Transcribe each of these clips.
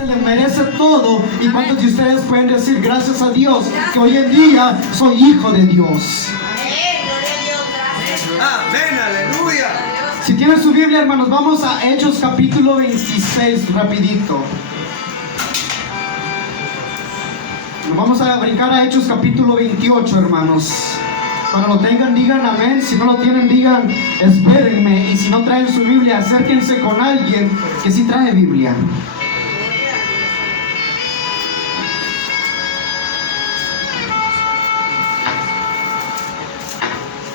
Se le merece todo. ¿Y cuántos de ustedes pueden decir gracias a Dios que hoy en día soy hijo de Dios? Amén, aleluya. Si tienen su Biblia, hermanos, vamos a Hechos capítulo 26, rapidito. Nos vamos a brincar a Hechos capítulo 28, hermanos. Cuando lo tengan, digan amén. Si no lo tienen, digan espérenme. Y si no traen su Biblia, acérquense con alguien que sí trae Biblia.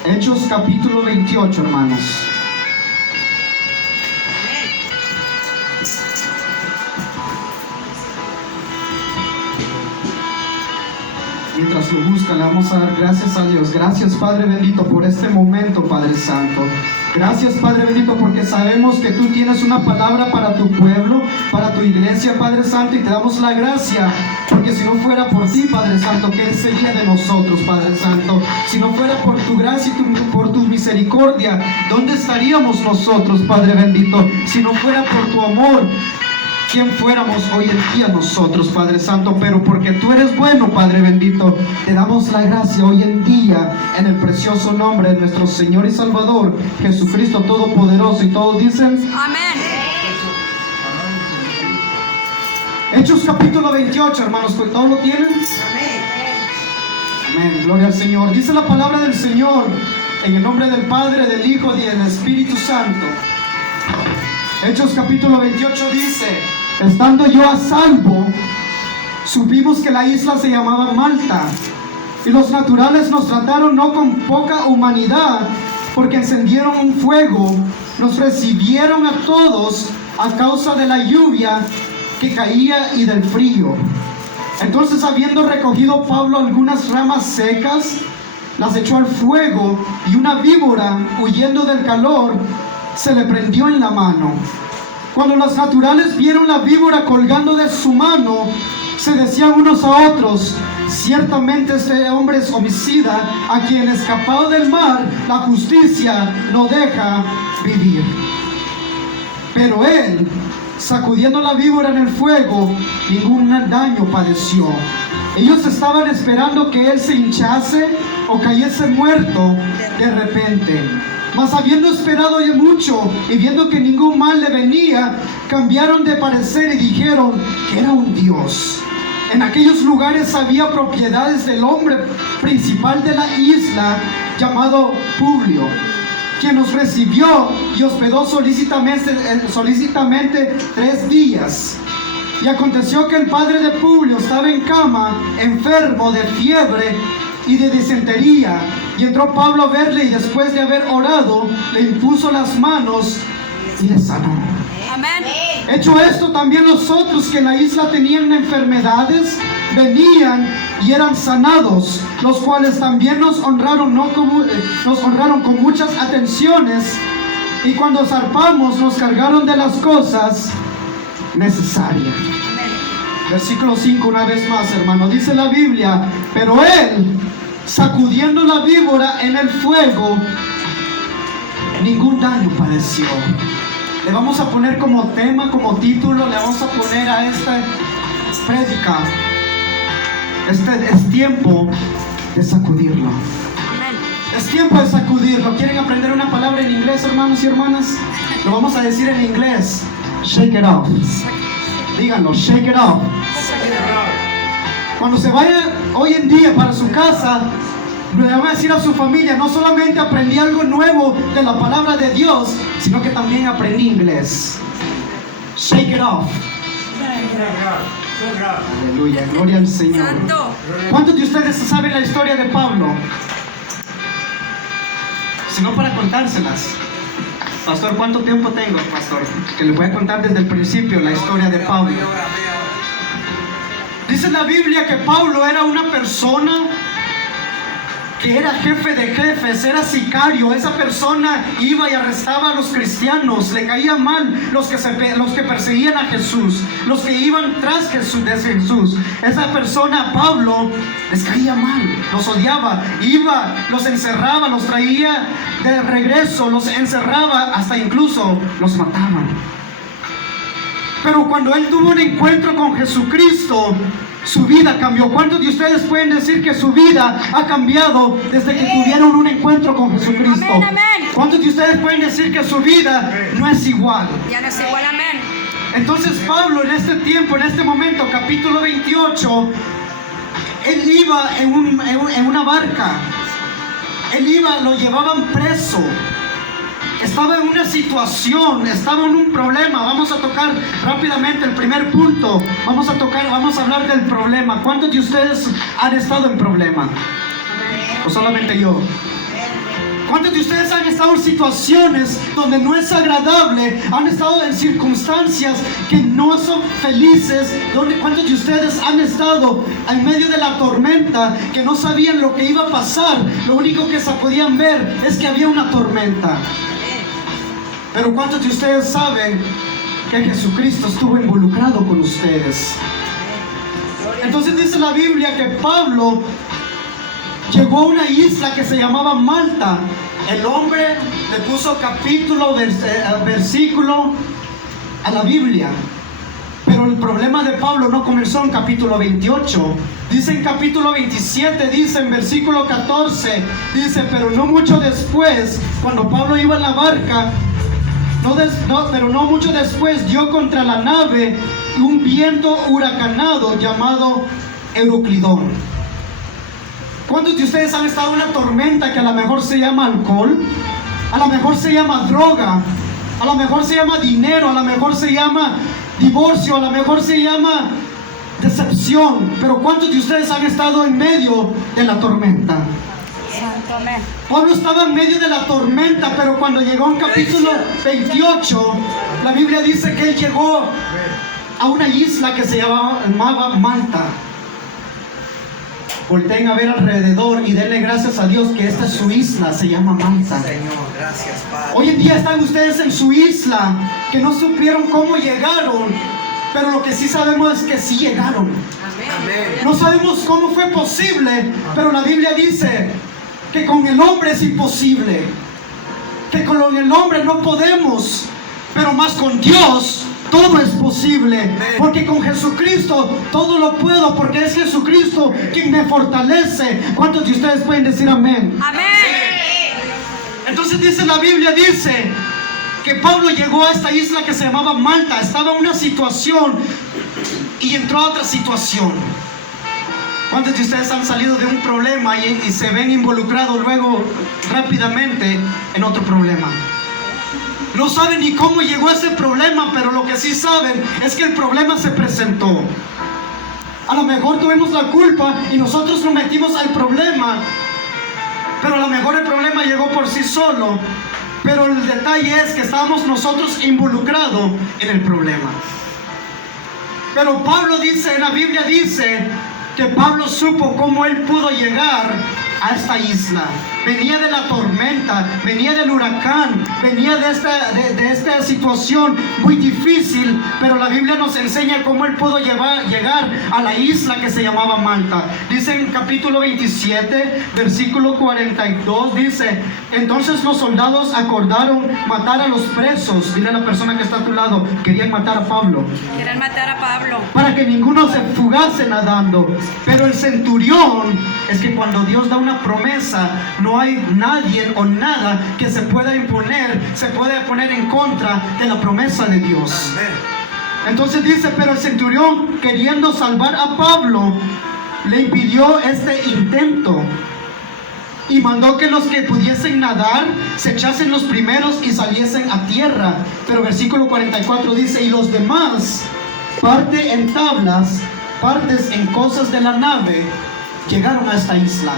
Hechos capítulo 28, hermanos. Mientras lo buscan, le vamos a dar gracias a Dios. Gracias, Padre bendito, por este momento, Padre Santo. Gracias, Padre bendito, porque sabemos que tú tienes una palabra para tu pueblo, para tu iglesia, Padre Santo, y te damos la gracia, porque si no fuera por ti, Padre Santo, ¿qué sería de nosotros, Padre Santo? Si no fuera por tu gracia y por tu misericordia, ¿dónde estaríamos nosotros, Padre bendito? Si no fuera por tu amor, ¿quién fuéramos hoy en día nosotros, Padre Santo? Pero porque tú eres bueno, Padre bendito, te damos la gracia hoy en día en el precioso nombre de nuestro Señor y Salvador Jesucristo Todopoderoso. Y todos dicen Amén. Hechos capítulo 28, hermanos, pues todos lo tienen. Amén, gloria al Señor. Dice la palabra del Señor en el nombre del Padre, del Hijo y del Espíritu Santo. Hechos capítulo 28 dice: estando yo a salvo, supimos que la isla se llamaba Malta, y los naturales nos trataron no con poca humanidad, porque encendieron un fuego, nos recibieron a todos a causa de la lluvia que caía y del frío. Entonces, habiendo recogido Pablo algunas ramas secas, las echó al fuego, y una víbora, huyendo del calor, se le prendió en la mano. Cuando los naturales vieron la víbora colgando de su mano, se decían unos a otros: ciertamente este hombre es homicida, a quien escapado del mar la justicia no deja vivir. Pero él, sacudiendo la víbora en el fuego, ningún daño padeció. Ellos estaban esperando que él se hinchase o cayese muerto de repente. Mas habiendo esperado ya mucho y viendo que ningún mal le venía, cambiaron de parecer y dijeron que era un dios. En aquellos lugares había propiedades del hombre principal de la isla, llamado Publio, quien nos recibió y hospedó solícitamente 3 días. Y aconteció que el padre de Publio estaba en cama, enfermo de fiebre y de disentería. Y entró Pablo a verle, y después de haber orado, le impuso las manos y le sanó. Amén. Hecho esto, también los otros que en la isla tenían enfermedades venían y eran sanados, los cuales también nos honraron con muchas atenciones, y cuando zarpamos nos cargaron de las cosas necesarias. Versículo 5, una vez más, hermano, dice la Biblia: pero él, sacudiendo la víbora en el fuego, ningún daño padeció. Le vamos a poner como tema, como título, le vamos a poner a esta prédica: es tiempo de sacudirlo. Es tiempo de sacudirlo. ¿Quieren aprender una palabra en inglés, hermanos y hermanas? Lo vamos a decir en inglés: shake it off. Díganlo, shake it off. Cuando se vaya hoy en día para su casa, le van a decir a su familia: no solamente aprendí algo nuevo de la palabra de Dios, sino que también aprendí inglés. Shake it off. Aleluya, gloria al Señor. Santo. ¿Cuántos de ustedes saben la historia de Pablo? Si no, para contárselas. Pastor, ¿cuánto tiempo tengo, pastor? Que les voy a contar desde el principio la historia de Pablo. Dice la Biblia que Pablo era una persona que era jefe de jefes, era sicario. Esa persona iba y arrestaba a los cristianos, le caía mal los que perseguían a Jesús, los que iban tras Jesús. Esa persona, Pablo, les caía mal, los odiaba, iba, los encerraba, los traía de regreso, los encerraba, hasta incluso los mataban. Pero cuando él tuvo un encuentro con Jesucristo, su vida cambió. ¿Cuántos de ustedes pueden decir que su vida ha cambiado desde que tuvieron un encuentro con Jesucristo? Amén, amén. ¿Cuántos de ustedes pueden decir que su vida no es igual? Ya no es igual, amén. Entonces Pablo en este tiempo, en este momento, capítulo 28, él iba en una barca. Él iba, lo llevaban preso. Estaba en una situación, estaba en un problema. Vamos a tocar rápidamente el primer punto. Vamos a hablar del problema. ¿Cuántos de ustedes han estado en problema? ¿O solamente yo? ¿Cuántos de ustedes han estado en situaciones donde no es agradable? ¿Han estado en circunstancias que no son felices? ¿Cuántos de ustedes han estado en medio de la tormenta que no sabían lo que iba a pasar? Lo único que se podían ver es que había una tormenta. Pero ¿cuántos de ustedes saben que Jesucristo estuvo involucrado con ustedes? Entonces dice la Biblia que Pablo llegó a una isla que se llamaba Malta. El hombre le puso capítulo, versículo a la Biblia. Pero el problema de Pablo no comenzó en capítulo 28. Dice en capítulo 27, dice en versículo 14, dice, pero no mucho después, cuando Pablo iba en la barca, pero no mucho después dio contra la nave un viento huracanado llamado Euroclidón. ¿Cuántos de ustedes han estado en una tormenta que a lo mejor se llama alcohol? A lo mejor se llama droga, a lo mejor se llama dinero, a lo mejor se llama divorcio, a lo mejor se llama decepción. Pero ¿cuántos de ustedes han estado en medio de la tormenta? Santo, amén. Pablo estaba en medio de la tormenta, pero cuando llegó en capítulo 28, la Biblia dice que él llegó a una isla que se llamaba Malta. Volteen a ver alrededor y denle gracias a Dios que esta es su isla, se llama Malta. Señor, gracias, Padre. Hoy en día están ustedes en su isla, que no supieron cómo llegaron, pero lo que sí sabemos es que sí llegaron. Amén. No sabemos cómo fue posible, pero la Biblia dice que con el hombre es imposible, que con el hombre no podemos, pero más con Dios todo es posible, porque con Jesucristo todo lo puedo, porque es Jesucristo quien me fortalece. ¿Cuántos de ustedes pueden decir amén? Amén. Entonces dice la Biblia, dice que Pablo llegó a esta isla que se llamaba Malta, estaba en una situación y entró a otra situación. ¿Cuántos de ustedes han salido de un problema y se ven involucrados luego rápidamente en otro problema? No saben ni cómo llegó a ese problema, pero lo que sí saben es que el problema se presentó. A lo mejor tuvimos la culpa y nosotros nos metimos al problema, pero a lo mejor el problema llegó por sí solo. Pero el detalle es que estábamos nosotros involucrados en el problema. Pero Pablo dice, en la Biblia dice que Pablo supo cómo él pudo llegar a esta isla. Venía de la tormenta, venía del huracán, venía de esta situación muy difícil, pero la Biblia nos enseña cómo él pudo llegar a la isla que se llamaba Malta. Dice en capítulo 27, versículo 42, dice, entonces los soldados acordaron matar a los presos. Dile a la persona que está a tu lado, querían matar a Pablo, Quieren matar a Pablo. para que ninguno se fugase nadando. Pero el centurión, es que cuando Dios da una promesa, no hay nadie o nada que se pueda imponer, se puede poner en contra de la promesa de Dios. Amén. Entonces dice, pero el centurión, queriendo salvar a Pablo, le impidió este intento y mandó que los que pudiesen nadar se echasen los primeros y saliesen a tierra. Pero versículo 44 dice, y los demás, parte en tablas, partes en cosas de la nave, llegaron a esta isla.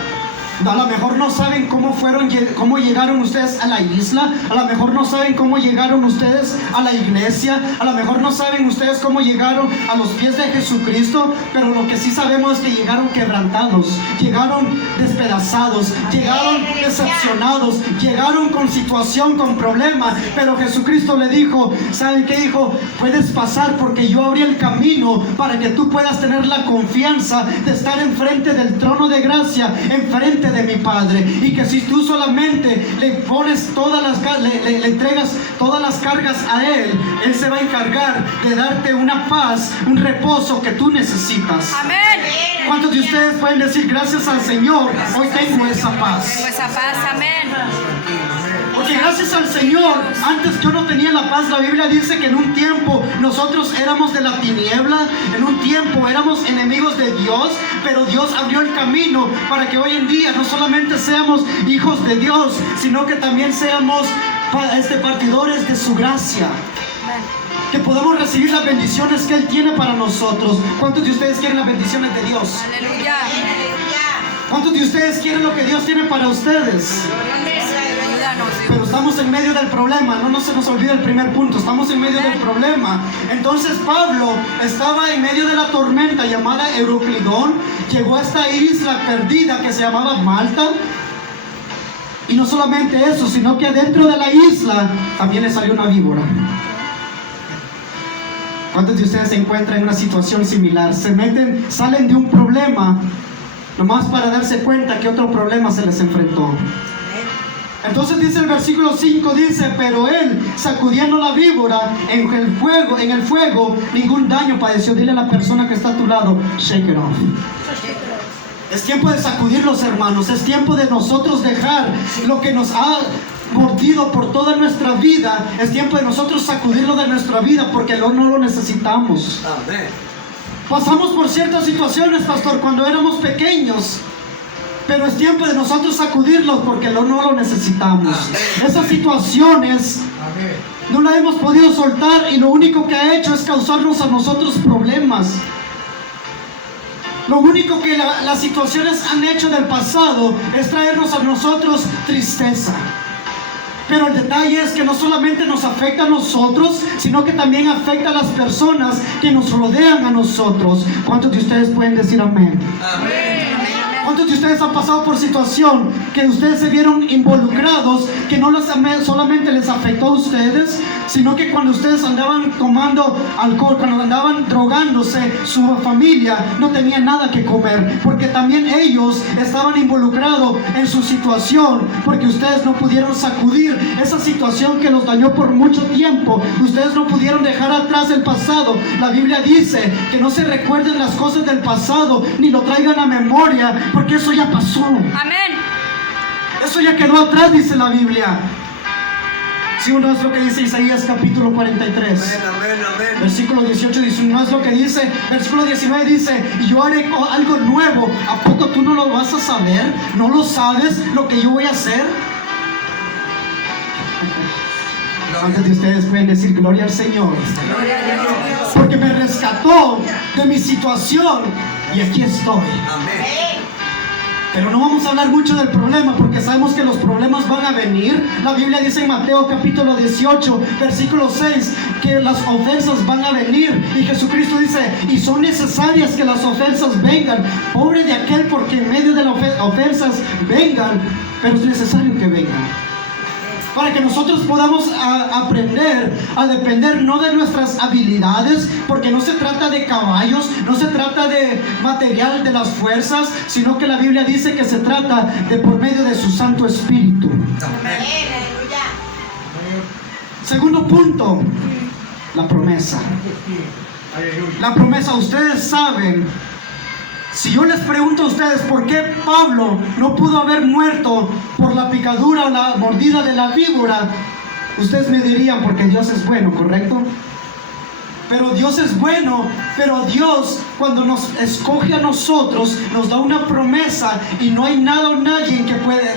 A lo mejor no saben cómo llegaron ustedes a la isla, a lo mejor no saben cómo llegaron ustedes a la iglesia, a lo mejor no saben ustedes cómo llegaron a los pies de Jesucristo, pero lo que sí sabemos es que llegaron quebrantados, llegaron despedazados, llegaron decepcionados, llegaron con situación, con problema, pero Jesucristo le dijo, ¿saben qué dijo? Puedes pasar porque yo abrí el camino para que tú puedas tener la confianza de estar enfrente del trono de gracia, enfrente delante de mi Padre, y que si tú solamente le pones le entregas todas las cargas a Él, Él se va a encargar de darte una paz, un reposo que tú necesitas. Amén. ¿Cuántos de ustedes pueden decir gracias al Señor? Hoy tengo esa paz. Tengo esa paz, amén. Porque gracias al Señor, antes yo no tenía la paz. La Biblia dice que en un tiempo nosotros éramos de la tiniebla, en un tiempo éramos enemigos de Dios, pero Dios abrió el camino para que hoy en día no solamente seamos hijos de Dios, sino que también seamos partidores de su gracia. Que podamos recibir las bendiciones que Él tiene para nosotros. ¿Cuántos de ustedes quieren las bendiciones de Dios? Aleluya. ¿Cuántos de ustedes quieren lo que Dios tiene para ustedes? Ayúdanos, Dios. Pero estamos en medio del problema, no se nos olvide el primer punto, estamos en medio del problema. Entonces Pablo estaba en medio de la tormenta llamada Euroclidón, llegó a esta isla perdida que se llamaba Malta, y no solamente eso, sino que adentro de la isla también le salió una víbora. ¿Cuántos de ustedes se encuentran en una situación similar? Salen de un problema, nomás para darse cuenta que otro problema se les enfrentó. Entonces dice el versículo 5, dice, pero él, sacudiendo la víbora en el fuego, ningún daño padeció. Dile a la persona que está a tu lado, shake it off. Es tiempo de sacudirlos, hermanos. Es tiempo de nosotros dejar lo que nos ha mordido por toda nuestra vida. Es tiempo de nosotros sacudirlo de nuestra vida, porque no lo necesitamos. Amén. Pasamos por ciertas situaciones, pastor, cuando éramos pequeños, pero es tiempo de nosotros sacudirlos porque no lo necesitamos. Esas situaciones no las hemos podido soltar, y lo único que ha hecho es causarnos a nosotros problemas. Lo único que las situaciones han hecho del pasado es traernos a nosotros tristeza. Pero el detalle es que no solamente nos afecta a nosotros, sino que también afecta a las personas que nos rodean a nosotros. ¿Cuántos de ustedes pueden decir amén? Amén. ¿Cuántos de ustedes han pasado por situación que ustedes se vieron involucrados, que no solamente les afectó a ustedes, sino que cuando ustedes andaban tomando alcohol, cuando andaban drogándose, su familia no tenía nada que comer, porque también ellos estaban involucrados en su situación, porque ustedes no pudieron sacudir esa situación que los dañó por mucho tiempo? Ustedes no pudieron dejar atrás el pasado. La Biblia dice que no se recuerden las cosas del pasado, ni lo traigan a memoria, porque eso ya pasó. Amén. Eso ya quedó atrás, dice la Biblia. Si uno es lo que dice Isaías capítulo 43. Amén, amén. Versículo 18 dice, no es lo que dice. Versículo 19 dice, y yo haré algo nuevo. ¿A poco tú no lo vas a saber? ¿No lo sabes lo que yo voy a hacer? ¿Cuántos de ustedes pueden decir gloria al Señor? Gloria a Dios. Porque me rescató de mi situación y aquí estoy. Amén. Pero no vamos a hablar mucho del problema, porque sabemos que los problemas van a venir. La Biblia dice en Mateo capítulo 18, versículo 6, que las ofensas van a venir. Y Jesucristo dice, y son necesarias que las ofensas vengan. Pobre de aquel porque en medio de las ofensas vengan, pero es necesario que vengan. Para que nosotros podamos aprender a depender no de nuestras habilidades, porque no se trata de caballos, no se trata de material de las fuerzas, sino que la Biblia dice que se trata de por medio de su Santo Espíritu. Amén. Segundo punto, la promesa. La promesa, ustedes saben. Si yo les pregunto a ustedes por qué Pablo no pudo haber muerto por la picadura o la mordida de la víbora, ustedes me dirían porque Dios es bueno, ¿correcto? Pero Dios es bueno, pero Dios cuando nos escoge a nosotros nos da una promesa, y no hay nada o nadie que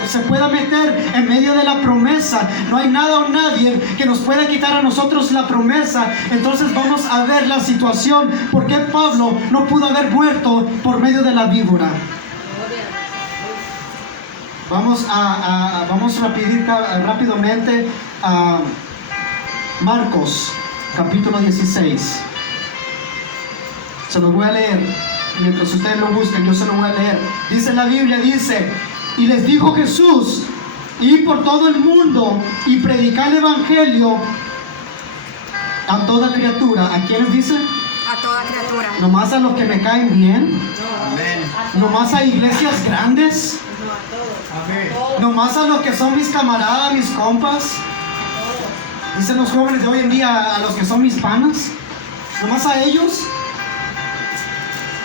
se pueda meter en medio de la promesa. No hay nada o nadie que nos pueda quitar a nosotros la promesa. Entonces vamos a ver la situación, por qué Pablo no pudo haber muerto por medio de la víbora. Vamos rápidamente a Marcos capítulo 16. Se los voy a leer. Mientras ustedes lo busquen, yo se lo voy a leer. Dice la Biblia, dice, y les dijo Jesús, id por todo el mundo y predicar el evangelio a toda criatura. ¿A quiénes dice? a toda criatura. Nomás a los que me caen bien. Amén. Nomás a iglesias grandes. Nomás a los que son mis camaradas, mis compas. Dicen los jóvenes de hoy en día, a los que son mis panas. Nomás a ellos.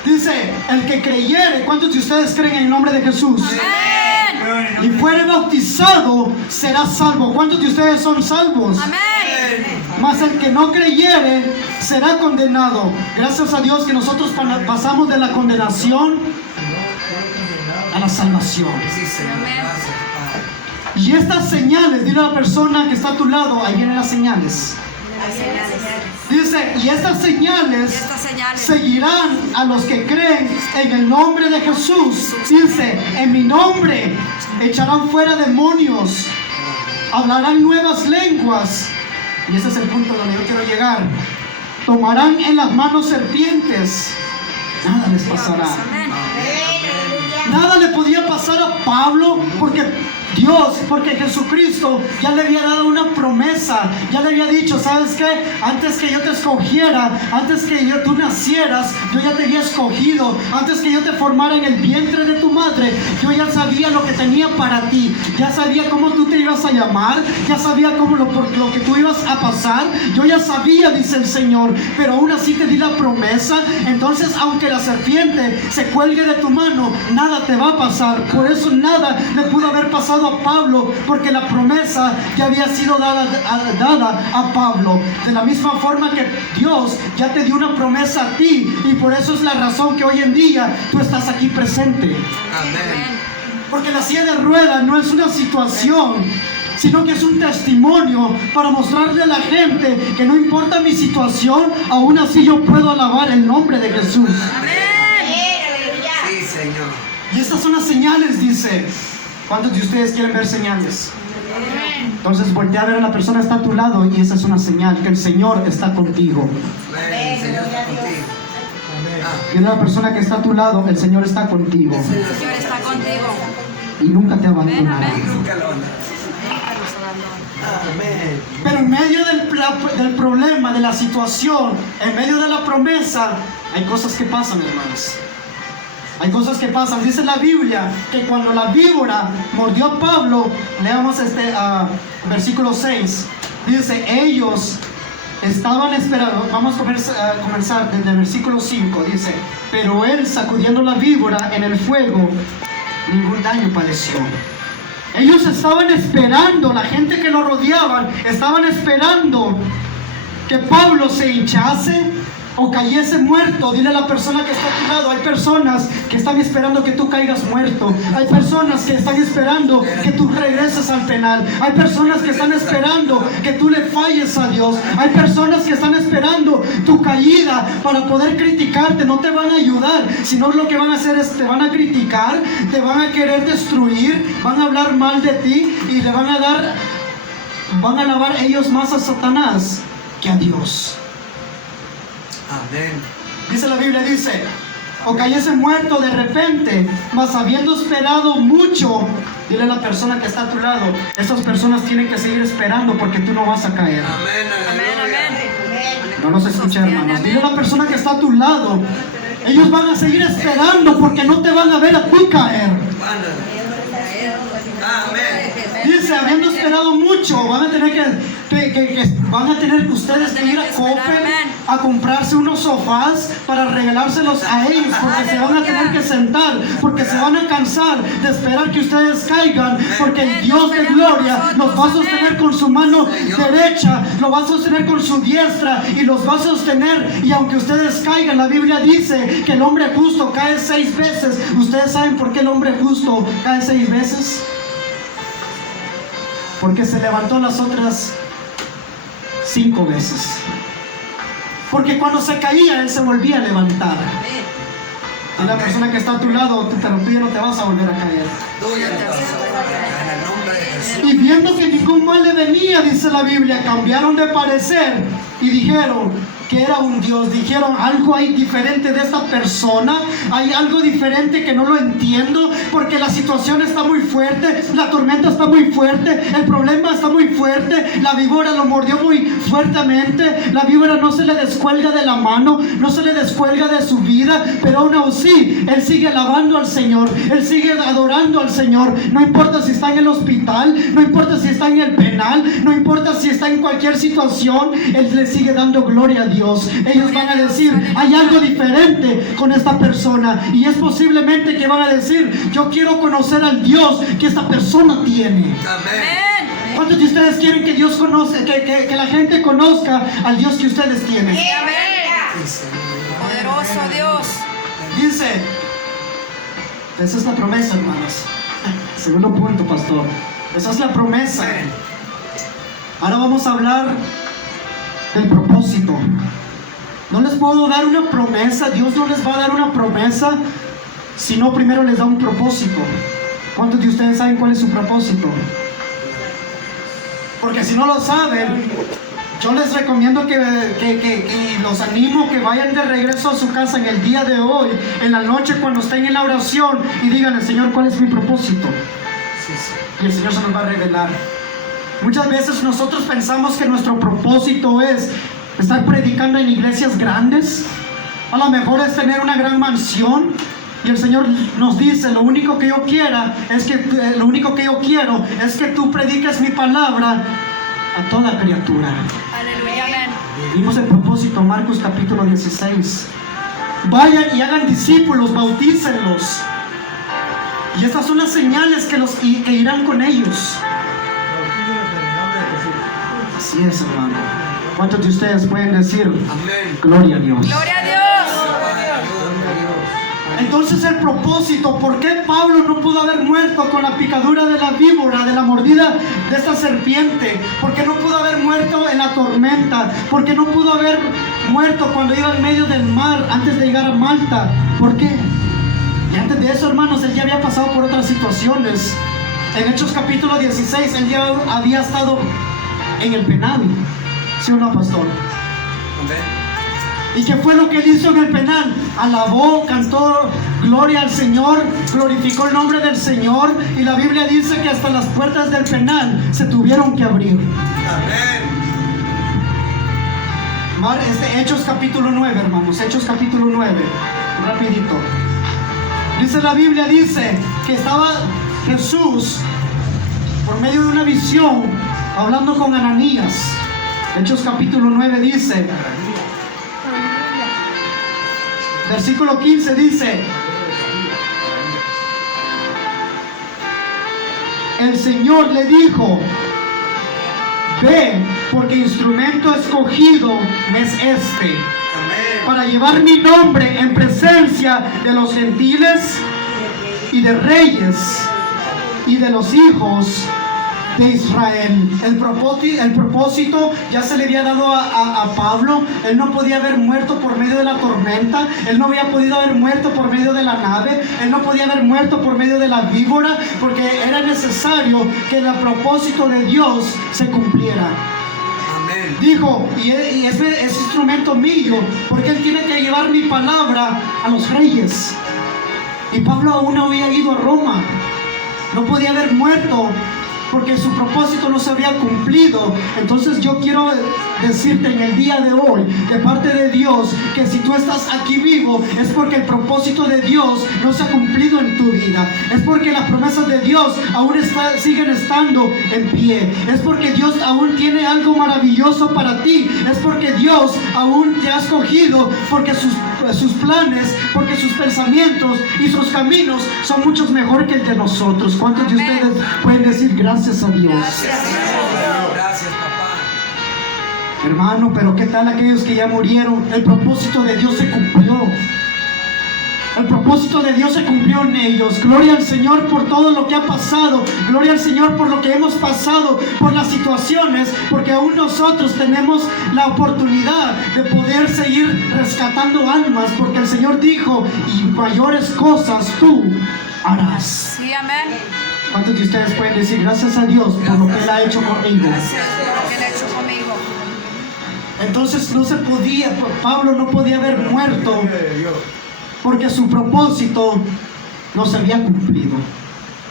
Dice, el que creyere, ¿cuántos de ustedes creen en el nombre de Jesús? Amén. Y fuere bautizado, será salvo. ¿Cuántos de ustedes son salvos? Amén. Mas el que no creyere, será condenado. Gracias a Dios que nosotros pasamos de la condenación a la salvación. Sí, Señor. Amén. Gracias, Padre. Y estas señales, dile a la persona que está a tu lado, ahí vienen las señales. Dice, y estas señales Estas señales seguirán a los que creen en el nombre de Jesús. Dice, en mi nombre echarán fuera demonios, hablarán nuevas lenguas. Y ese es el punto donde yo quiero llegar. Tomarán en las manos serpientes. Nada les pasará. Amén. Nada le podía pasar a Pablo porque Jesucristo ya le había dado una promesa, ya le había dicho, ¿sabes qué? Antes que yo te escogiera, antes que tú nacieras, yo ya te había escogido, antes que yo te formara en el vientre de tu madre, yo ya sabía lo que tenía para ti, ya sabía cómo tú te ibas a llamar, ya sabía cómo por lo que tú ibas a pasar, yo ya sabía, dice el Señor, pero aún así te di la promesa. Entonces, aunque la serpiente se cuelgue de tu mano, nada te va a pasar. Por eso nada le pudo haber pasado a Pablo, porque la promesa ya había sido dada a Pablo. De la misma forma que Dios ya te dio una promesa a ti, y por eso es la razón que hoy en día tú estás aquí presente. Amén. Porque la silla de ruedas no es una situación, sino que es un testimonio para mostrarle a la gente que no importa mi situación, aún así yo puedo alabar el nombre de Jesús. Sí, Señor. Y estas son las señales, dice. ¿Cuántos de ustedes quieren ver señales? Entonces voltea a ver a la persona que está a tu lado, y esa es una señal que el Señor está contigo. Amén. Señor está contigo. Dile a la persona que está a tu lado, el Señor está contigo El Señor está contigo. y nunca te abandonará. Amén. Nunca lo abandona. Amén. Pero en medio del problema, de la situación, en medio de la promesa, hay cosas que pasan, hermanos. Hay cosas que pasan. Dice la Biblia que cuando la víbora mordió a Pablo, leamos versículo 6. Dice, ellos estaban esperando. Vamos a comenzar desde el versículo 5. Dice, pero él, sacudiendo la víbora en el fuego, ningún daño padeció. Ellos estaban esperando, la gente que lo rodeaban, estaban esperando que Pablo se hinchase o cayese muerto. Dile a la persona que está a tu lado, hay personas que están esperando que tú caigas muerto. Hay personas que están esperando que tú regreses al penal. Hay personas que están esperando que tú le falles a Dios. Hay personas que están esperando tu caída para poder criticarte. No te van a ayudar, sino lo que van a hacer es te van a criticar, te van a querer destruir, van a hablar mal de ti y le van a alabar ellos más a Satanás que a Dios. Amén. Dice la Biblia, dice, o cayese muerto de repente, mas habiendo esperado mucho. Dile a la persona que está a tu lado, estas personas tienen que seguir esperando porque tú no vas a caer. Amén. Amén, Aleluya. amén. No los escuché, hermanos. Dile a la persona que está a tu lado, ellos van a seguir esperando porque no te van a ver a ti caer. Amén. Dice, habiendo esperado mucho, van a tener que ustedes que ir a Coppel a comprarse unos sofás para regalárselos a ellos, porque se van a tener que sentar, porque se van a cansar de esperar que ustedes caigan, porque el Dios de gloria los va a sostener con su mano derecha, lo va a sostener con su diestra y los va a sostener. Y aunque ustedes caigan, la Biblia dice que el hombre justo cae 6 veces. ¿Ustedes saben por qué el hombre justo cae 6 veces? Porque se levantó las otras 5 veces. Porque cuando se caía, él se volvía a levantar. Y la persona que está a tu lado, pero tú ya no te vas a volver a caer. Tú ya te vas a volver a caer en el nombre de Jesús. Y viendo que ningún mal le venía, dice la Biblia, cambiaron de parecer y dijeron, que era un Dios. Dijeron, algo hay diferente de esta persona, hay algo diferente que no lo entiendo, porque la situación está muy fuerte, la tormenta está muy fuerte, el problema está muy fuerte, la víbora lo mordió muy fuertemente, la víbora no se le descuelga de la mano, no se le descuelga de su vida, pero aún así, él sigue alabando al Señor, él sigue adorando al Señor, no importa si está en el hospital, no importa si está en el penal, no importa si está en cualquier situación, él le sigue dando gloria a Dios. Ellos van a decir, hay algo diferente con esta persona, y es posiblemente que van a decir, yo quiero conocer al Dios que esta persona tiene. Amén. ¿Cuántos de ustedes quieren que Dios conoce, que la gente conozca al Dios que ustedes tienen? Poderoso Dios. Dice, esa es la promesa, hermanos. Segundo punto, pastor. Esa es la promesa. Ahora vamos a hablar del propósito. No les puedo dar una promesa, Dios no les va a dar una promesa si no primero les da un propósito. ¿Cuántos de ustedes saben cuál es su propósito? Porque si no lo saben, yo les recomiendo que los animo que vayan de regreso a su casa en el día de hoy, en la noche cuando estén en la oración, y digan al Señor, ¿cuál es mi propósito? Y el Señor se nos va a revelar. Muchas veces nosotros pensamos que nuestro propósito es estar predicando en iglesias grandes, a lo mejor es tener una gran mansión, y el Señor nos dice, lo único que yo quiero es que tú prediques mi palabra a toda criatura. Aleluya, amén. Vimos el propósito, Marcos capítulo 16. Vayan y hagan discípulos, bautícenlos, y estas son las señales que irán con ellos. Así es, hermano. ¿Cuántos de ustedes pueden decir Amén. gloria a Dios? Gloria a Dios. Entonces el propósito, ¿por qué Pablo no pudo haber muerto con la picadura de la víbora, de la mordida de esta serpiente? ¿Por qué no pudo haber muerto en la tormenta? ¿Por qué no pudo haber muerto cuando iba en medio del mar antes de llegar a Malta? ¿Por qué? Y antes de eso, hermanos, él ya había pasado por otras situaciones. En Hechos capítulo 16, él ya había estado en el penal. ¿Sí o no, pastor? Amén. ¿Y qué fue lo que él hizo en el penal? Alabó, cantó gloria al Señor, glorificó el nombre del Señor, y la Biblia dice que hasta las puertas del penal se tuvieron que abrir. Amén. Hechos capítulo 9, hermanos, Hechos capítulo 9, rapidito. Dice la Biblia, dice que estaba Jesús por medio de una visión hablando con Ananías. Hechos capítulo 9 dice, versículo 15 dice, el Señor le dijo, ve, porque instrumento escogido me es este, Amén. para llevar mi nombre en presencia de los gentiles y de reyes y de los hijos de Israel. El propósito ya se le había dado a Pablo. Él no podía haber muerto por medio de la tormenta, él no había podido haber muerto por medio de la nave, él no podía haber muerto por medio de la víbora, porque era necesario que el propósito de Dios se cumpliera. Amén. Dijo, y ese es instrumento mío, porque él tiene que llevar mi palabra a los reyes. Y Pablo aún no había ido a Roma, no podía haber muerto porque su propósito no se había cumplido. Entonces yo quiero decirte en el día de hoy, de parte de Dios, que si tú estás aquí vivo, es porque el propósito de Dios no se ha cumplido en tu vida. Es porque las promesas de Dios aún siguen estando en pie. Es porque Dios aún tiene algo maravilloso para ti. Es porque Dios aún te ha escogido, porque sus planes, porque sus pensamientos y sus caminos son muchos mejor que el de nosotros. ¿Cuántos de ustedes pueden decir gracias a Dios? Gracias, papá. Hermano, pero ¿qué tal aquellos que ya murieron? El propósito de Dios se cumplió. El propósito de Dios se cumplió en ellos. Gloria al Señor por todo lo que ha pasado. Gloria al Señor por lo que hemos pasado, por las situaciones, porque aún nosotros tenemos la oportunidad de poder seguir rescatando almas, porque el Señor dijo, y mayores cosas tú harás. Sí, amén. ¿Cuántos de ustedes pueden decir gracias a Dios por lo que Él ha hecho conmigo? Gracias por lo que Él ha hecho conmigo. Entonces no se podía, Pablo no podía haber muerto porque su propósito no se había cumplido.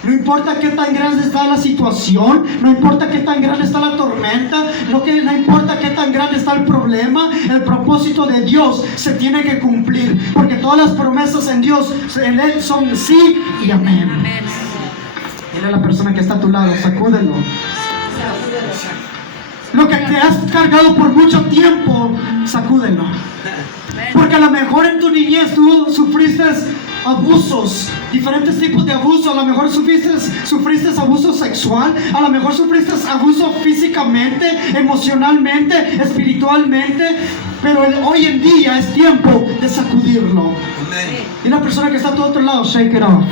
No importa qué tan grande está la situación, no importa qué tan grande está la tormenta, no importa qué tan grande está el problema, el propósito de Dios se tiene que cumplir, porque todas las promesas en Dios, en Él, son sí y amén. Amén. Dile a la persona que está a tu lado, sacúdelo. Lo que te has cargado por mucho tiempo, sacúdelo. Porque a lo mejor en tu niñez tú sufriste abusos, diferentes tipos de abuso. A lo mejor sufriste abuso sexual, a lo mejor sufriste abuso físicamente, emocionalmente, espiritualmente, pero hoy en día es tiempo de sacudirlo. Y la persona que está a tu otro lado, shake it off.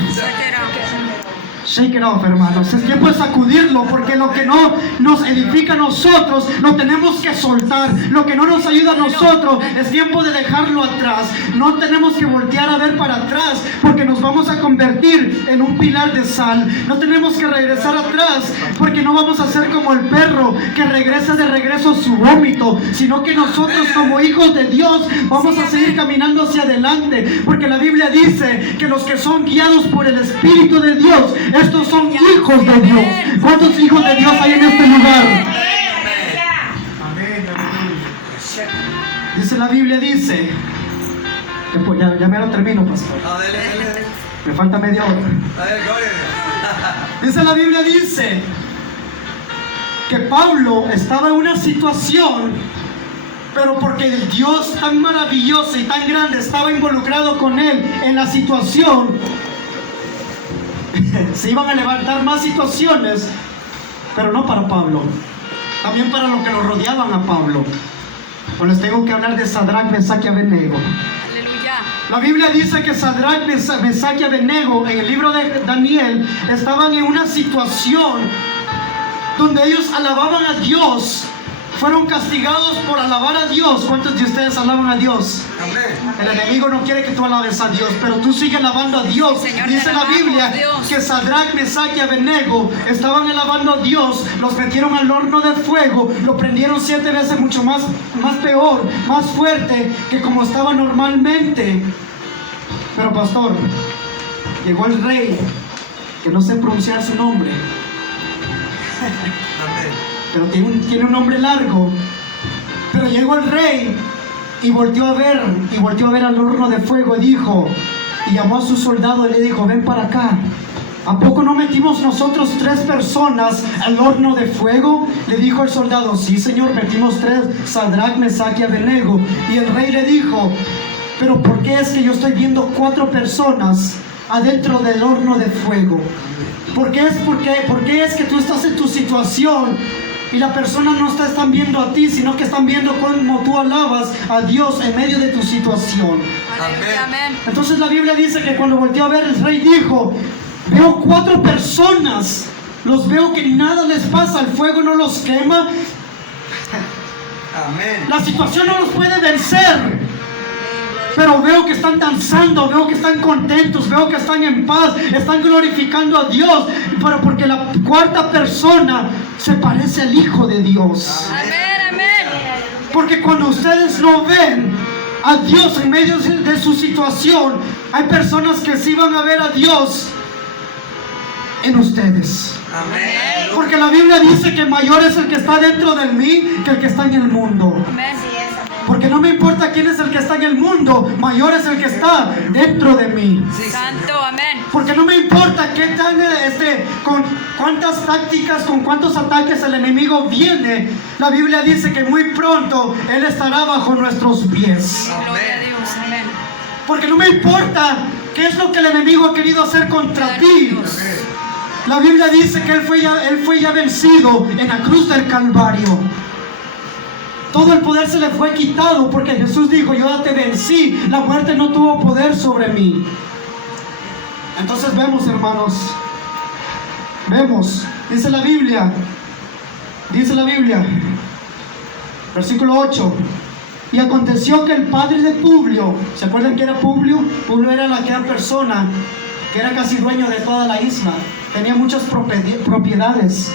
Shake it off, hermanos. Es tiempo de sacudirlo, porque lo que no nos edifica a nosotros lo tenemos que soltar. Lo que no nos ayuda a nosotros es tiempo de dejarlo atrás. No tenemos que voltear a ver para atrás, porque nos vamos a convertir en un pilar de sal. No tenemos que regresar atrás, porque no vamos a ser como el perro que regresa de regreso a su vómito, sino que nosotros, como hijos de Dios, vamos a seguir caminando hacia adelante, porque la Biblia dice que los que son guiados por el Espíritu de Dios, estos son hijos de Dios. ¿Cuántos hijos de Dios hay en este lugar? Dice la Biblia, dice que pues ya me lo termino, pastor. Me falta media hora. Dice la Biblia, dice que Pablo estaba en una situación, pero porque el Dios tan maravilloso y tan grande estaba involucrado con él en la situación, se iban a levantar más situaciones, pero no para Pablo, también para los que lo rodeaban a Pablo. O les tengo que hablar de Sadrach, Mesach y Abednego. Aleluya. La Biblia dice que Sadrach, Mesach y Abednego, en el libro de Daniel, estaban en una situación donde ellos alababan a Dios. Fueron castigados por alabar a Dios. ¿Cuántos de ustedes alaban a Dios? Amén. El enemigo no quiere que tú alabes a Dios, pero tú sigues alabando a Dios. Señor, Dice la Biblia que Sadrach, Mesach y Abednego estaban alabando a Dios. Los metieron al horno de fuego, lo prendieron 7 veces mucho más peor, más fuerte que como estaba normalmente. Pero pastor, llegó el rey, que no sé pronunciar su nombre, pero tiene un nombre largo. Pero llegó el rey y volteó a ver al horno de fuego y dijo, y llamó a su soldado y le dijo, ven para acá. ¿A poco no metimos nosotros 3 personas al horno de fuego? Le dijo el soldado, sí señor, metimos 3, Sadrach, Mesach y Abednego. Y el rey le dijo, pero ¿por qué es que yo estoy viendo 4 personas adentro del horno de fuego? ¿Por qué es que tú estás en tu situación y la persona no están viendo a ti, sino que están viendo cómo tú alabas a Dios en medio de tu situación? Aleluya, amén. Entonces la Biblia dice que cuando volteó a ver, el rey dijo, veo 4 personas, los veo que nada les pasa, el fuego no los quema, Amén. la situación no los puede vencer, pero veo que están danzando, veo que están contentos, veo que están en paz, están glorificando a Dios, pero porque la 4ª persona se parece al Hijo de Dios. Amén, amén. Porque cuando ustedes no ven a Dios en medio de su situación, hay personas que sí van a ver a Dios en ustedes. Amén. Porque la Biblia dice que mayor es el que está dentro de mí que el que está en el mundo. Amén. Porque no me importa quién es el que está en el mundo, mayor es el que está dentro de mí. Santo, amén. Porque no me importa qué tan, con cuántas tácticas, con cuántos ataques el enemigo viene. La Biblia dice que muy pronto Él estará bajo nuestros pies. Gloria a Dios, amén. Porque no me importa qué es lo que el enemigo ha querido hacer contra ti. La Biblia dice que Él fue ya vencido en la cruz del Calvario. Todo el poder se le fue quitado porque Jesús dijo, yo ya te vencí, la muerte no tuvo poder sobre mí. Entonces vemos, hermanos, dice la Biblia, versículo 8, y aconteció que el padre de Publio, ¿se acuerdan que era Publio? Publio era aquella persona que era casi dueño de toda la isla, tenía muchas propiedades.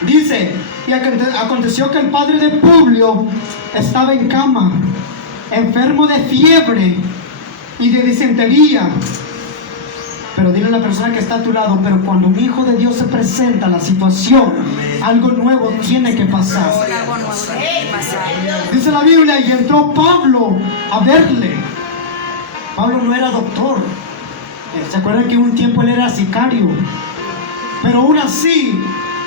Dice, Y aconteció que el padre de Publio estaba en cama, enfermo de fiebre y de disentería. Pero dile a la persona que está a tu lado, pero cuando un hijo de Dios se presenta, la situación, algo nuevo tiene que pasar. Algo nuevo tiene que pasar. Dice la Biblia, y entró Pablo a verle. Pablo no era doctor. ¿Se acuerdan que un tiempo él era sicario? Pero aún así,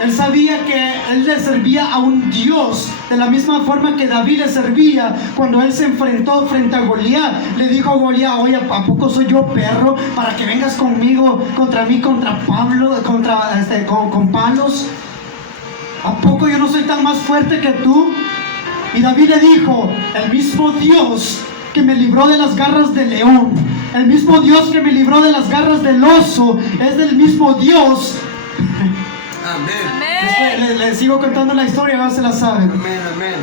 él sabía que él le servía a un Dios, de la misma forma que David le servía cuando él se enfrentó frente a Goliat. Le dijo a Goliat, oye, ¿a poco soy yo perro para que vengas conmigo, contra mí, contra Pablo, con palos? ¿A poco yo no soy tan más fuerte que tú? Y David le dijo, el mismo Dios que me libró de las garras del león, el mismo Dios que me libró de las garras del oso, es del mismo Dios. Amén. Le sigo contando la historia, ahora se la saben. Amén, amén.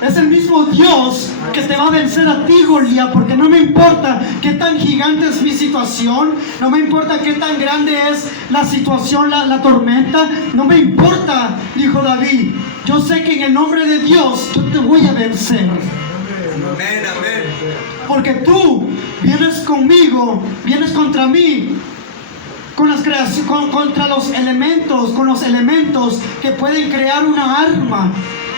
Es el mismo Dios que te va a vencer a ti, Goliat, porque no me importa qué tan gigante es mi situación, no me importa qué tan grande es la situación, la tormenta, no me importa, dijo David. Yo sé que en el nombre de Dios yo te voy a vencer. Amén, amén. Porque tú vienes conmigo, vienes contra mí, con las contra los elementos, con los elementos que pueden crear una arma.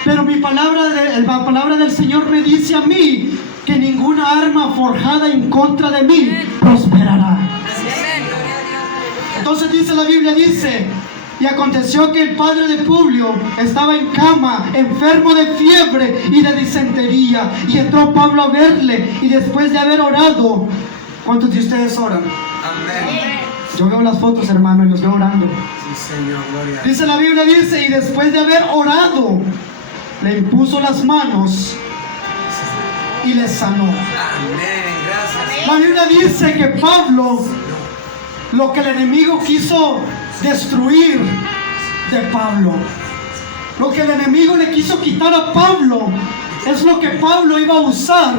Pero la palabra del Señor me dice a mí que ninguna arma forjada en contra de mí prosperará. Entonces dice la Biblia, dice, y aconteció que el padre de Publio estaba en cama, enfermo de fiebre y de disentería. Y entró Pablo a verle, y después de haber orado, ¿cuántos de ustedes oran? Amén. Yo veo las fotos, hermano, y los veo orando. Sí, Señor, gloria. Dice la Biblia, dice, y después de haber orado, le impuso las manos y le sanó. Amén, gracias. La Biblia dice que Pablo, lo que el enemigo quiso destruir de Pablo, lo que el enemigo le quiso quitar a Pablo, es lo que Pablo iba a usar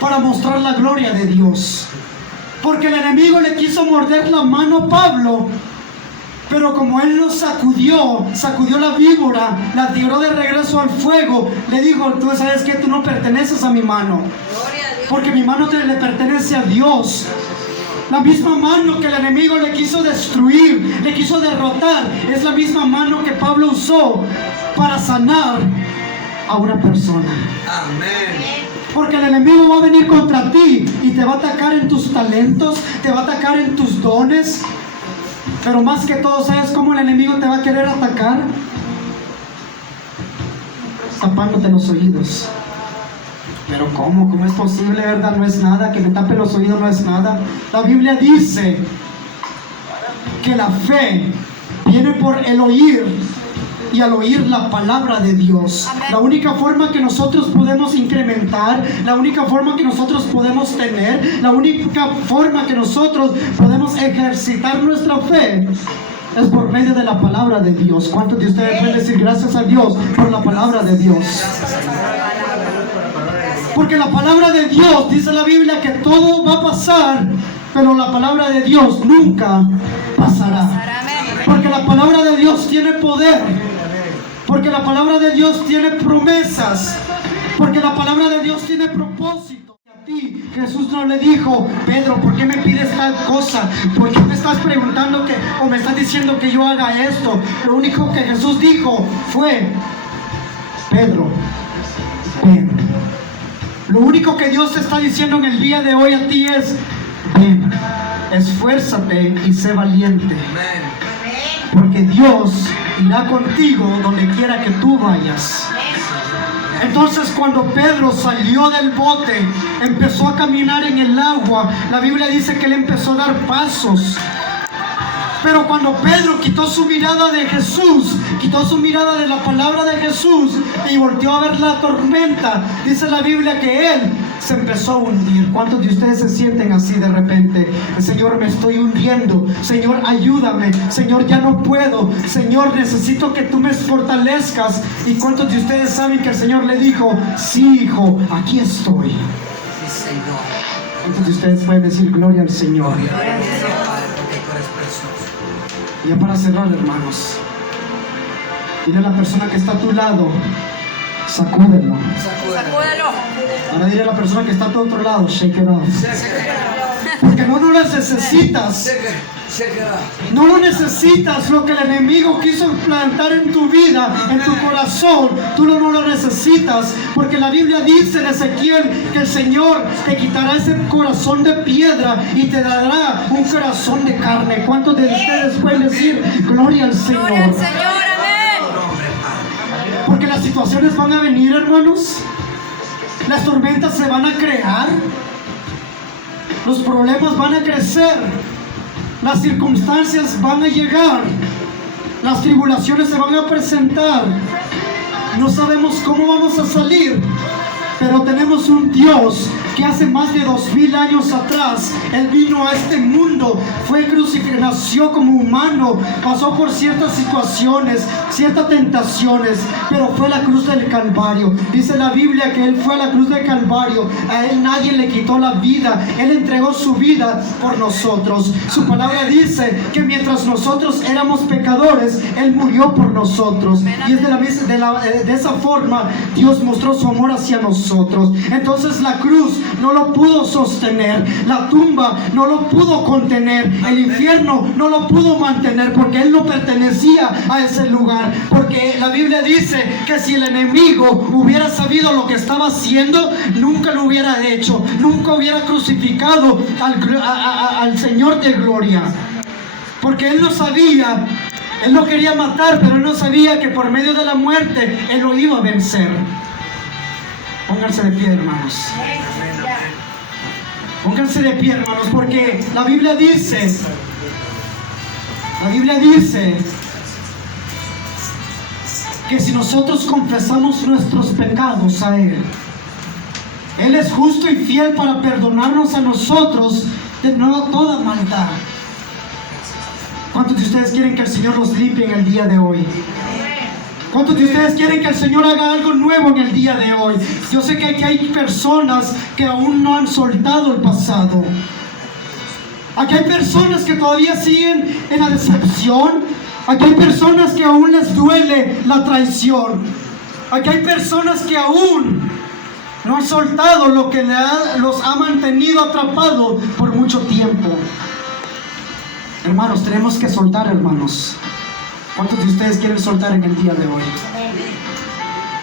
para mostrar la gloria de Dios. Porque el enemigo le quiso morder la mano a Pablo, pero como él lo sacudió la víbora, la tiró de regreso al fuego, le dijo, tú sabes que tú no perteneces a mi mano, porque mi mano le pertenece a Dios. La misma mano que el enemigo le quiso destruir, le quiso derrotar, es la misma mano que Pablo usó para sanar a una persona. Amén. Porque el enemigo va a venir contra ti y te va a atacar en tus talentos, te va a atacar en tus dones. Pero más que todo, ¿sabes cómo el enemigo te va a querer atacar? Tapándote los oídos. Pero ¿cómo es posible, verdad? No es nada, que me tape los oídos no es nada. La Biblia dice que la fe viene por el oír, y al oír la palabra de Dios. Amén. La única forma que nosotros podemos incrementar, la única forma que nosotros podemos tener, la única forma que nosotros podemos ejercitar nuestra fe es por medio de la palabra de Dios. ¿Cuántos de ustedes pueden decir gracias a Dios por la palabra de Dios? Porque la palabra de Dios, dice la Biblia, que todo va a pasar, pero la palabra de Dios nunca pasará. Porque la palabra de Dios tiene poder. Porque la palabra de Dios tiene promesas. Porque la palabra de Dios tiene propósito. A ti Jesús no le dijo, Pedro, ¿por qué me pides tal cosa? ¿Por qué me estás preguntando o me estás diciendo que yo haga esto? Lo único que Jesús dijo fue, Pedro, ven. Lo único que Dios te está diciendo en el día de hoy a ti es, ven, esfuérzate y sé valiente. Amén. Porque Dios irá contigo donde quiera que tú vayas. Entonces cuando Pedro salió del bote, empezó a caminar en el agua, la Biblia dice que él empezó a dar pasos. Pero cuando Pedro quitó su mirada de Jesús, quitó su mirada de la palabra de Jesús y volteó a ver la tormenta, dice la Biblia que él se empezó a hundir. ¿Cuántos de ustedes se sienten así de repente? Señor, me estoy hundiendo. Señor, ayúdame. Señor, ya no puedo. Señor, necesito que tú me fortalezcas. ¿Y cuántos de ustedes saben que el Señor le dijo, sí, hijo, aquí estoy? Sí, Señor. ¿Cuántos de ustedes pueden decir gloria al Señor? Gloria a Dios, Padre, porque tú eres precioso. Ya para cerrar, hermanos, la Biblia dice que Él empezó a dar pasos. Pero cuando Pedro salió del bote, empezó a caminar en el agua, la Biblia dice que él empezó a dar pasos. Dile a la persona que está a tu lado, sacúdelo. Sacúdelo. Ahora dile a la persona que está a tu otro lado, shake it off. Séquela. Porque no lo necesitas. Séquela. No lo necesitas. Lo que el enemigo quiso implantar en tu vida, en tu corazón, tú no lo necesitas. Porque la Biblia dice en Ezequiel que el Señor te quitará ese corazón de piedra y te dará un corazón de carne. ¿Cuántos de ustedes pueden decir gloria al Señor? Gloria al Señor, amén. Porque las situaciones van a venir, hermanos. Las tormentas se van a crear. Los problemas van a crecer. Las circunstancias van a llegar. Las tribulaciones se van a presentar. No sabemos cómo vamos a salir, pero tenemos un Dios que hace más de 2000 años atrás, Él vino a este mundo, fue crucificado, nació como humano, pasó por ciertas situaciones, ciertas tentaciones, pero fue a la cruz del Calvario. Dice la Biblia que Él fue a la cruz del Calvario, a Él nadie le quitó la vida, Él entregó su vida por nosotros. Su palabra dice que mientras nosotros éramos pecadores, Él murió por nosotros, y es de esa forma Dios mostró su amor hacia nosotros. Entonces la cruz no lo pudo sostener, la tumba no lo pudo contener, el infierno no lo pudo mantener, porque Él no pertenecía a ese lugar. Porque la Biblia dice que si el enemigo hubiera sabido lo que estaba haciendo, nunca lo hubiera hecho, nunca hubiera crucificado al Señor de gloria. Porque Él no sabía, Él no quería matar, pero Él no sabía que por medio de la muerte Él lo iba a vencer. Pónganse de pie, hermanos. Pónganse de pie, hermanos, porque la Biblia dice que si nosotros confesamos nuestros pecados a Él, Él es justo y fiel para perdonarnos a nosotros de toda maldad. ¿Cuántos de ustedes quieren que el Señor los limpie en el día de hoy? ¿Cuántos de ustedes quieren que el Señor haga algo nuevo en el día de hoy? Yo sé que aquí hay personas que aún no han soltado el pasado. Aquí hay personas que todavía siguen en la decepción. Aquí hay personas que aún les duele la traición. Aquí hay personas que aún no han soltado lo que los ha mantenido atrapados por mucho tiempo. Hermanos, tenemos que soltar, hermanos. ¿Cuántos de ustedes quieren soltar en el día de hoy?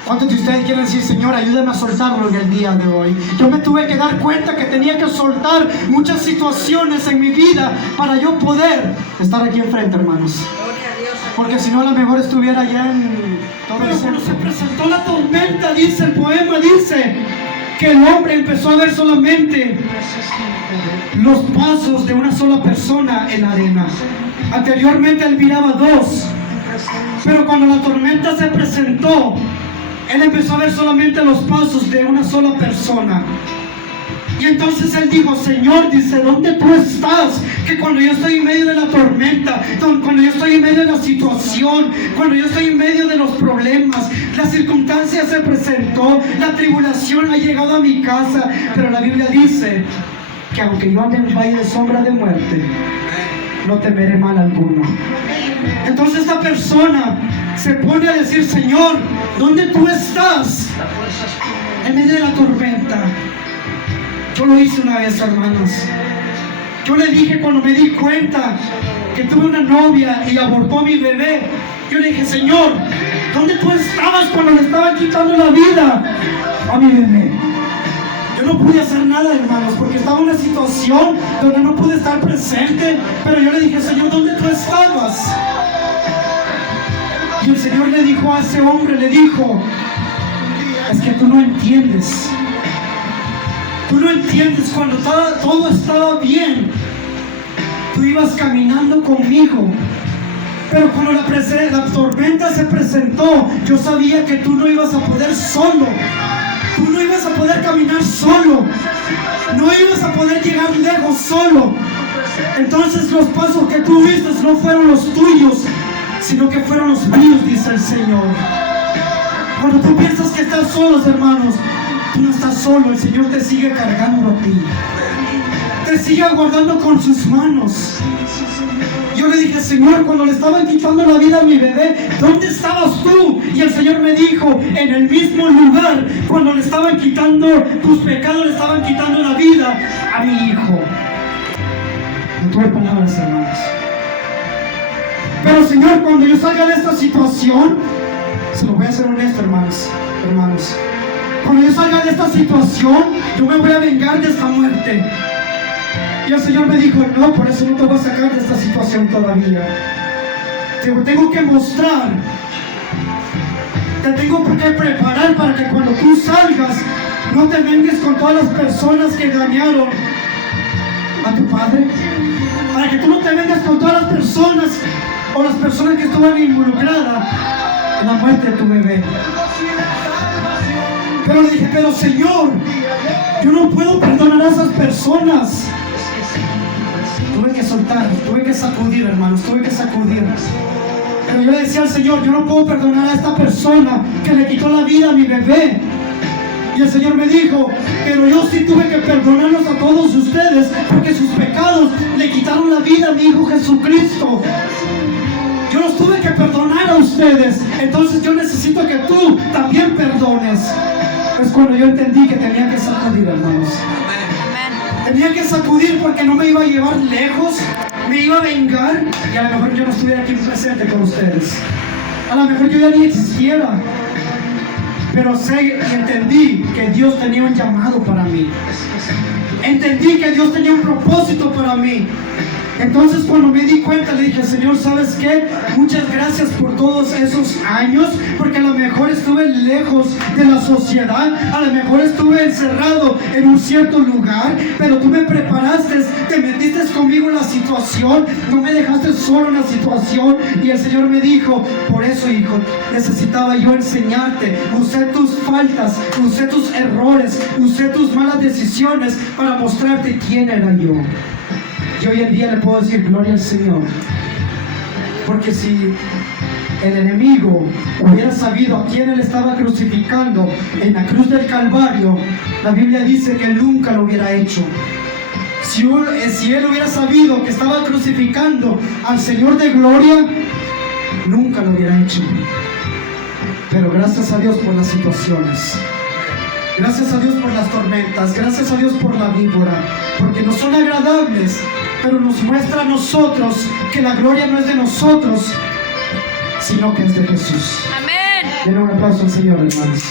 ¿Cuántos de ustedes quieren decir, Señor, ayúdame a soltarlo en el día de hoy? Yo me tuve que dar cuenta que tenía que soltar muchas situaciones en mi vida para yo poder estar aquí enfrente, hermanos. Porque si no, a lo mejor estuviera allá en todo el centro. Cuando se presentó la tormenta, dice el poema, dice que el hombre empezó a ver solamente los pasos de una sola persona en la arena. Anteriormente él miraba dos, pero cuando la tormenta se presentó, él empezó a ver solamente los pasos de una sola persona. Y entonces él dijo, Señor, dice, ¿dónde tú estás? Que cuando yo estoy en medio de la tormenta, cuando yo estoy en medio de la situación, cuando yo estoy en medio de los problemas, la circunstancia se presentó, la tribulación ha llegado a mi casa, pero la Biblia dice que aunque yo ande en el valle de sombra de muerte, no temeré mal alguno. Entonces esta persona se pone a decir, Señor, ¿dónde tú estás? En medio de la tormenta. Yo lo hice una vez, hermanos. Yo le dije cuando me di cuenta que tuve una novia y abortó a mi bebé, yo le dije, Señor, ¿dónde tú estabas cuando le estaban quitando la vida a mi bebé? Yo no pude hacer nada, hermanos, porque estaba en una situación donde no pude estar presente, pero yo le dije, Señor, ¿dónde tú estabas? Y el Señor le dijo a ese hombre, le dijo, es que tú no entiendes. Tú no entiendes, cuando todo estaba bien, tú ibas caminando conmigo. Pero cuando la tormenta se presentó, yo sabía que tú no ibas a poder solo. Tú no ibas a poder caminar solo. No ibas a poder llegar lejos solo. Entonces los pasos que tú viste no fueron los tuyos, sino que fueron los míos, dice el Señor. Cuando tú piensas que estás solos, hermanos, tú no estás solo. El Señor te sigue cargando a ti. Te sigue guardando con sus manos. Yo le dije, Señor, cuando le estaban quitando la vida a mi bebé, ¿dónde estabas tú? Y el Señor me dijo, en el mismo lugar, cuando le estaban quitando tus pecados, le estaban quitando la vida a mi hijo. No tuve palabras, hermanos. Pero Señor, cuando yo salga de esta situación, se lo voy a ser honesto, hermanos, cuando yo salga de esta situación, yo me voy a vengar de esta muerte. Y el Señor me dijo, no, por eso no te voy a sacar de esta situación todavía. Te tengo que mostrar, te tengo que preparar para que cuando tú salgas, no te vengues con todas las personas que dañaron a tu padre. Para que tú no te vengas con todas las personas o las personas que estuvieron involucradas en la muerte de tu bebé. Pero le dije, pero Señor, yo no puedo perdonar a esas personas. Tuve que soltar, tuve que sacudir, hermanos, tuve que sacudir. Pero yo le decía al Señor, yo no puedo perdonar a esta persona que le quitó la vida a mi bebé. Y el Señor me dijo, pero yo sí tuve que perdonarlos a todos ustedes, porque sus pecados le quitaron la vida a mi Hijo Jesucristo. Yo los tuve que perdonar a ustedes, entonces yo necesito que tú también perdones. Es cuando yo entendí que tenía que sacudir, hermanos. Tenía que sacudir porque no me iba a llevar lejos, me iba a vengar y a lo mejor yo no estuviera aquí presente con ustedes. A lo mejor yo ya ni existiera. Pero sé y entendí que Dios tenía un llamado para mí. Entendí que Dios tenía un propósito para mí. Entonces cuando me di cuenta le dije, Señor, ¿sabes qué? Muchas gracias por todos esos años, porque a lo mejor estuve lejos de la sociedad, a lo mejor estuve encerrado en un cierto lugar, pero tú me preparaste, te metiste conmigo en la situación, no me dejaste solo en la situación. Y el Señor me dijo, por eso, hijo, necesitaba yo enseñarte, usé tus faltas, usé tus errores, usé tus malas decisiones para mostrarte quién era yo. Y hoy en día le puedo decir gloria al Señor, porque si el enemigo hubiera sabido a quién él estaba crucificando en la cruz del Calvario, la Biblia dice que nunca lo hubiera hecho. Si él hubiera sabido que estaba crucificando al Señor de gloria, nunca lo hubiera hecho. Pero gracias a Dios por las situaciones. Gracias a Dios por las tormentas, gracias a Dios por la víbora, porque no son agradables, pero nos muestra a nosotros que la gloria no es de nosotros, sino que es de Jesús. Amén. Denle un aplauso al Señor, hermanos.